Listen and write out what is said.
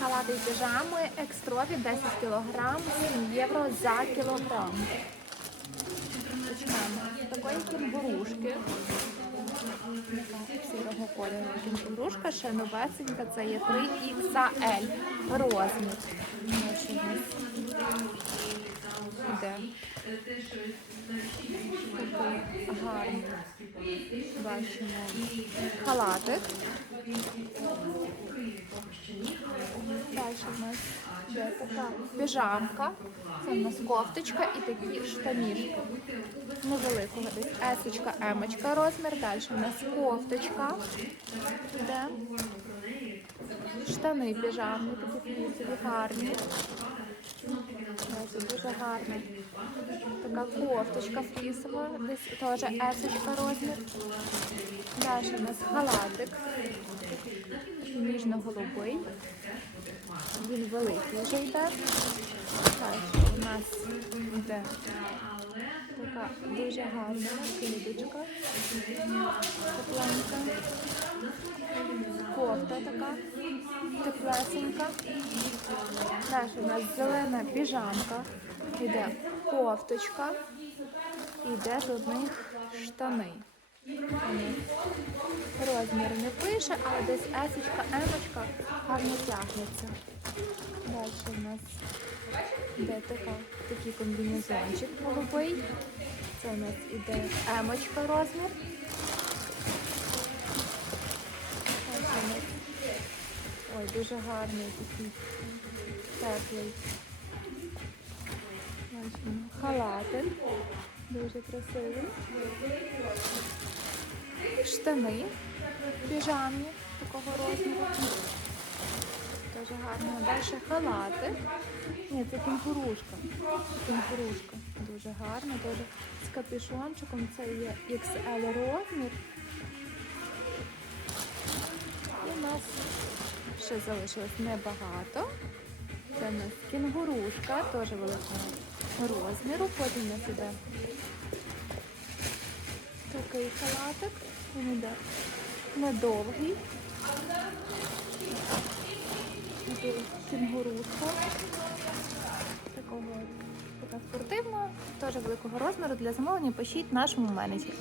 Халати і піжами екстрові 10 кг, 7 євро за кілограм. Такої кінгурушки. Сірого кольору кінгурушка, ще новесенька, це є 3XL розмір. Іде. Гарний. Бачимо халатик. Далі в така піжамка. Це в нас кофточка і такі штанішки. Невеликого десь есочка, емочка розмір. Далі в нас кофточка. Іде. Штани піжамні, такі флісові, гарні. Ось, дуже гарна. Така кофточка флісова, десь теж есочка розмір. Далі у нас халатик. Ніжно-голубий. Він великий вже йде. Далі у нас йде така дуже гарна квіточка. Тепленька. Кофта така теплесенька. Далі у нас зелена піжамка. Іде кофточка. Іде до них штани. Розмір не пише, але десь есочка, емочка гарно тягнеться. Далі у нас йде така, такий комбінезончик голубий. Це у нас іде емочка розмір. Ой, дуже гарний такий теплий. Халатик. Дуже красивий. Штани піжамні такого розміру. Дуже гарно. Далі халатик. Ні, це кінгурушка. Кінгурушка. Дуже гарно, дуже з капюшончиком. Це є XL розмір. І у нас ще залишилось небагато. Це у нас кінгурушка, теж великого розміру. Потім у нас іде такий халатик. Він йде недовгий. Кінгурушка. Такого така спортивна, теж великого розміру. Для замовлення пишіть нашому менеджеру.